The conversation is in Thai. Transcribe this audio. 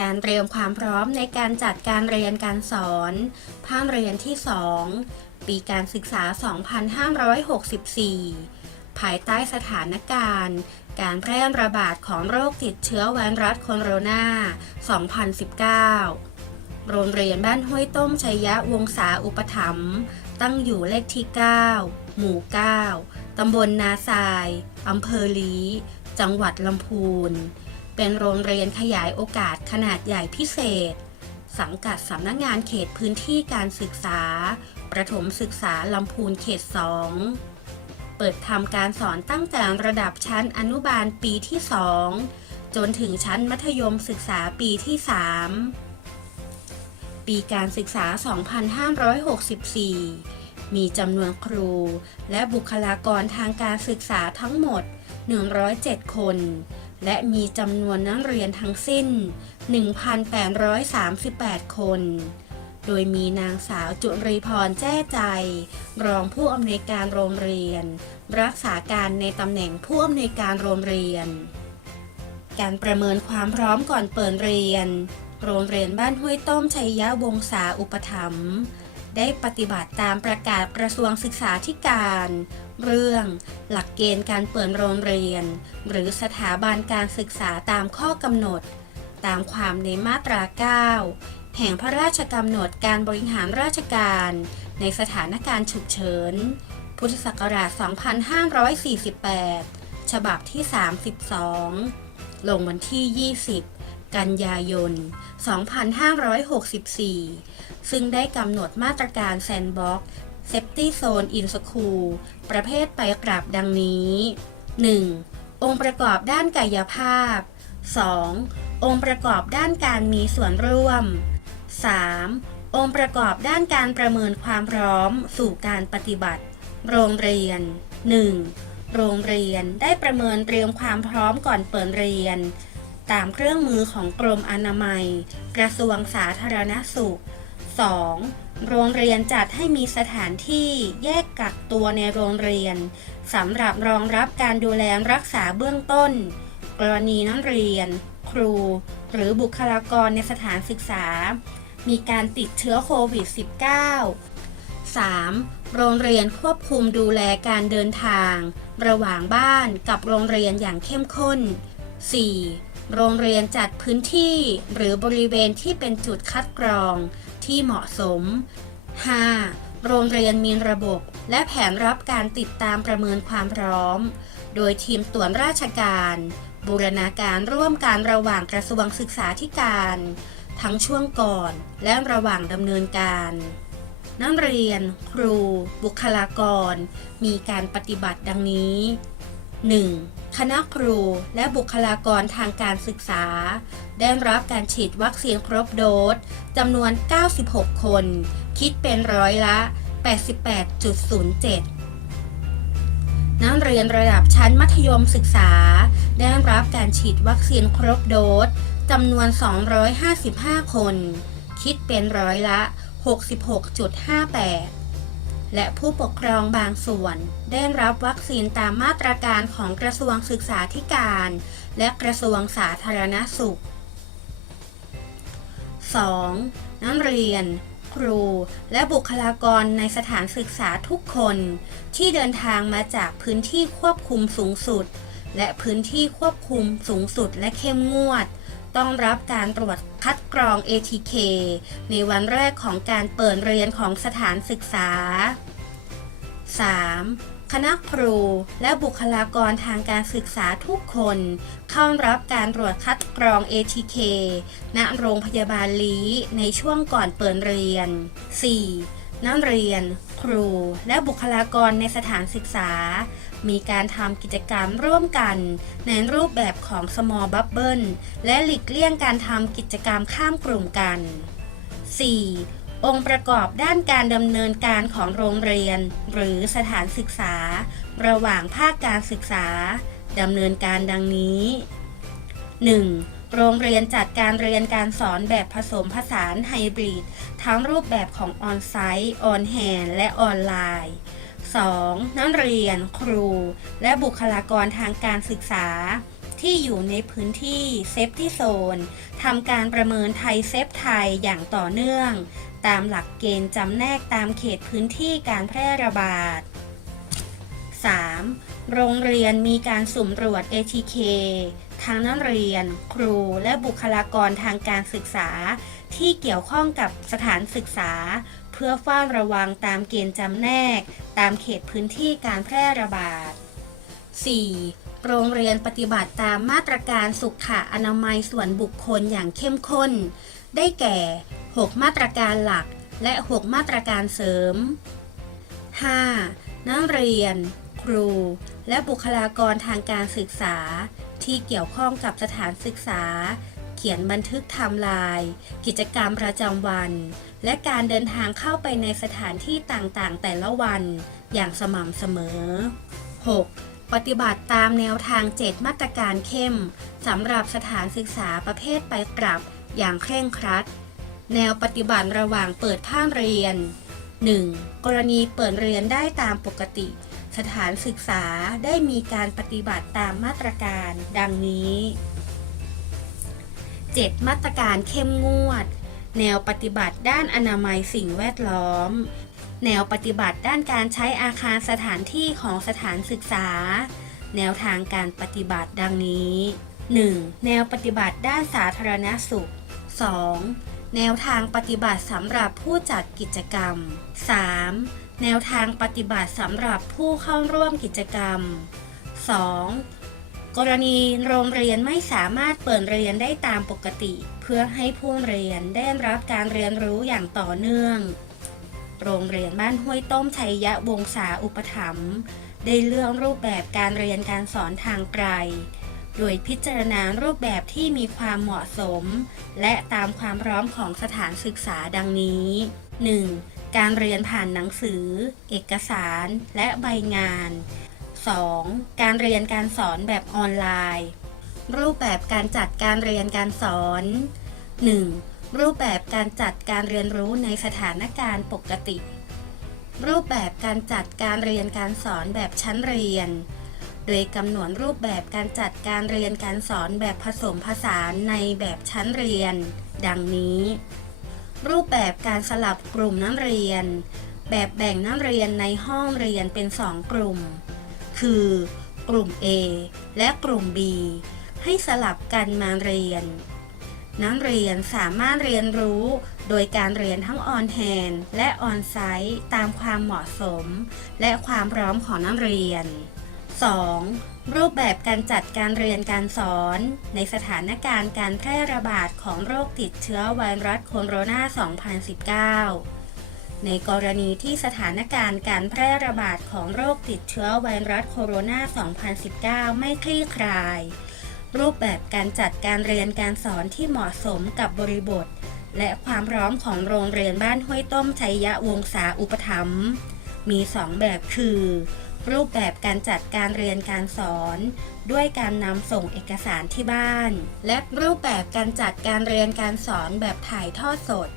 การเตรียมความพร้อมในการจัดการเรียนการสอน ภาคเรียนที่ 2 ปีการศึกษา 2564 ภายใต้สถานการณ์ การแพร่ระบาดของโรคติดเชื้อไวรัสโคโรนา 2019 โรงเรียนบ้านห้วยต้มชัยยะวงศาอุปถัมภ์ตั้งอยู่เลขที่ 9 หมู่ 9 ตำบลนาทราย อำเภอลี จังหวัดลำพูน เป็นโรงเรียนขยายโอกาสขนาดใหญ่พิเศษ สังกัดสำนักงงานเขตพื้นที่การศึกษา ประถมศึกษาลำพูนเขต 2 เปิดทำการสอนตั้งแต่ระดับชั้นอนุบาลปีที่ 2 จนถึงชั้นมัธยมศึกษาปีที่ 3 ปีการศึกษา 2564มีจำนวนครูและบุคลากรทางการศึกษาทั้งหมด 107 คน และมีจำนวนนักเรียนทั้งสิ้น 1,838 คน โดยมีนางสาวจุรีพรแจ้ใจ รองผู้อำนวยการโรงเรียน รักษาการในตำแหน่งผู้อำนวยการโรงเรียน การประเมินความพร้อมก่อนเปิดเรียน โรงเรียนบ้านห้วยต้มชัยยะวงศาอุปถัมภ์ได้ปฏิบัติตามประกาศกระทรวงศึกษาธิการ เรื่อง หลักเกณฑ์การเปิดโรงเรียน หรือสถาบันการศึกษาตามข้อกำหนด ตามความในมาตรา 9 แห่งพระราชกำหนดการบริหารราชการ ในสถานการณ์ฉุกเฉิน พุทธศักราช 2548 ฉบับที่ 32 ลงวันที่ 20 กันยายน 2564 ซึ่งได้กำหนดมาตรการแซนบ็อก เซฟตี้โซนอินสคูประเภทไปกลับดังนี้ 1. องค์ประกอบด้านกายภาพ 2. องค์ประกอบด้านการมีส่วนร่วม 3. องค์ประกอบด้านการประเมินความพร้อมสู่การปฏิบัติ โรงเรียน 1. โรงเรียนได้ประเมินเตรียมความพร้อมก่อนเปิดเรียน ตามเครื่องมือของกรมอนามัย กระทรวงสาธารณสุข 2. โรงเรียนจัดให้มีสถานที่แยกกักตัวในโรงเรียนสำหรับรองรับการดูแลรักษาเบื้องต้น กรณีนักเรียน ครู หรือบุคลากรในสถานศึกษา มีการติดเชื้อโควิด -19 3. โรงเรียนควบคุมดูแลการเดินทาง ระหว่างบ้านกับโรงเรียนอย่างเข้มข้น 4. โรงเรียนจัดพื้นที่หรือบริเวณที่เป็นจุดคัดกรอง ที่เหมาะสม 5. โรงเรียนมีระบบ และแผนรับการติดตามประเมินความพร้อม โดยทีมตรวจราชการ บูรณาการร่วมการระหว่างกระทรวงศึกษาธิการ ทั้งช่วงก่อนและระหว่างดำเนินการนักเรียน ครู บุคลากร มีการปฏิบัติดังนี้ 1. คณะครูและบุคลากรทางการศึกษา ได้รับการฉีดวัคซีนครบโดสจำนวน 96 คน คิดเป็นร้อยละ 88.07นักเรียนระดับชั้นมัธยมศึกษา ได้รับการฉีดวัคซีนครบโดสจำนวน 255 คน คิดเป็นร้อยละ 66.58 และผู้ปกครองบางส่วน ได้รับวัคซีนตามมาตรการของกระทรวงศึกษาธิการ และกระทรวงสาธารณสุข 2. นักเรียน ครู และบุคลากรในสถานศึกษาทุกคน ที่เดินทางมาจากพื้นที่ควบคุมสูงสุด และพื้นที่ควบคุมสูงสุดและเข้มงวด ต้องรับการตรวจคัดกรอง ATK ในวันแรกของการเปิดเรียนของสถานศึกษา 3. คณะครูและบุคลากรทางการศึกษาทุกคน เข้ารับการตรวจคัดกรอง ATK ณ โรงพยาบาลลีในช่วงก่อนเปิดเรียน 4. นักเรียน ครู และบุคลากรในสถานศึกษา มีการทำกิจกรรมร่วมกัน ในรูปแบบของ small bubble และหลีกเลี่ยงการทำกิจกรรมข้ามกลุ่มกัน 4. องค์ประกอบด้านการดำเนินการของโรงเรียน หรือสถานศึกษา ระหว่างภาคการศึกษาดำเนินการดังนี้ 1. โรงเรียนจัดการเรียนการสอนแบบผสมผสานไฮบริด ทั้งรูปแบบของออนไซต์ออนแฮนและออนไลน์ 2. นักเรียน ครู และบุคลากรทางการศึกษาทที่อยู่ในพื้นที่เซฟที่โซนทำการประเมินไทยเซฟไทยอย่างต่อเนื่อง ตามหลักเกณฑ์จำแนกตามเขตพื้นที่การแพร่ระบาด 3. โรงเรียนมีการสุ่มตรวจ ATK ทั้งนักเรียน ครูและบุคลากรทางการศึกษา ที่เกี่ยวข้องกับสถานศึกษา เพื่อเฝ้าระวังตามเกณฑ์จำแนก ตามเขตพื้นที่การแพร่ระบาด 4. โรงเรียนปฏิบัติตามมาตรการสุขอนามัยส่วนบุคคลอย่างเข้มข้น ได้แก่ 6 มาตรการหลักและ 6 มาตรการเสริม 5. นักเรียน ครู และบุคลากรทางการศึกษา ที่เกี่ยวข้องกับสถานศึกษา เขียนบันทึกไทม์ไลน์กิจกรรมประจำวัน และการเดินทางเข้าไปในสถานที่ต่างๆ แต่ละวันอย่างสม่ำเสมอ 6. ปฏิบัติตามแนวทาง 7 มาตรการเข้มสำหรับสถานศึกษาประเภทไปกลับอย่างเคร่งครัด แนวปฏิบัติระหว่างเปิดภาคเรียน 1. กรณีเปิดเรียนได้ตามปกติ สถานศึกษาได้มีการปฏิบัติตามมาตรการ ดังนี้ 7. มาตรการเข้มงวด แนวปฏิบัติด้านอนามัยสิ่งแวดล้อม แนวปฏิบัติด้านการใช้อาคารสถานที่ของสถานศึกษา แนวทางการปฏิบัติดังนี้ 1. แนวปฏิบัติด้านสาธารณสุข 2. แนวทางปฏิบัติสำหรับผู้จัดกิจกรรม 3. แนวทางปฏิบัติสำหรับผู้เข้าร่วมกิจกรรม 2. กรณีโรงเรียนไม่สามารถเปิดเรียนได้ตามปกติ เพื่อให้ผู้เรียนได้รับการเรียนรู้อย่างต่อเนื่อง โรงเรียนบ้านห้วยต้มชัยยะวงศาอุปถัมภ์ได้เลือกรูปแบบการเรียนการสอนทางไกล โดยพิจารณารูปแบบที่มีความเหมาะสม และตามความพร้อมของสถานศึกษาดังนี้ 1. การเรียนผ่านหนังสือ เอกสารและใบงาน 2. การเรียนการสอนแบบออนไลน์ รูปแบบการจัดการเรียนการสอน 1. รูปแบบการจัดการเรียนรู้ในสถานการณ์ปกติ รูปแบบการจัดการเรียนการสอนแบบชั้นเรียน โดยกำหนดรูปแบบการจัดการเรียนการสอนแบบผสมผสานในแบบชั้นเรียน ดังนี้ รูปแบบการสลับกลุ่มนักเรียน แบบแบ่งนักเรียนในห้องเรียนเป็น 2 กลุ่ม คือกลุ่ม A และกลุ่ม B ให้สลับกันมาเรียน นักเรียนสามารถเรียนรู้โดยการเรียนทั้งออนแฮนและออนไซต์ตามความเหมาะสม และความพร้อมของนักเรียน 2. รูปแบบการจัดการเรียนการสอน ในสถานการณ์การแพร่ระบาดของโรคติดเชื้อไวรัสโคโรนา 2019 ในกรณีที่สถานการณ์การแพร่ระบาดของโรคติดเชื้อไวรัสโคโรนา 2019 ไม่คลี่คลาย รูปแบบการจัดการเรียนการสอนที่เหมาะสมกับบริบท และความพร้อมของโรงเรียนบ้านห้วยต้มชัยยะวงศาอุปถัมภ์มี 2 แบบคือ รูปแบบการจัดการเรียนการสอน ด้วยการนำส่งเอกสารที่บ้าน และรูปแบบการจัดการเรียนการสอนแบบถ่ายทอดสด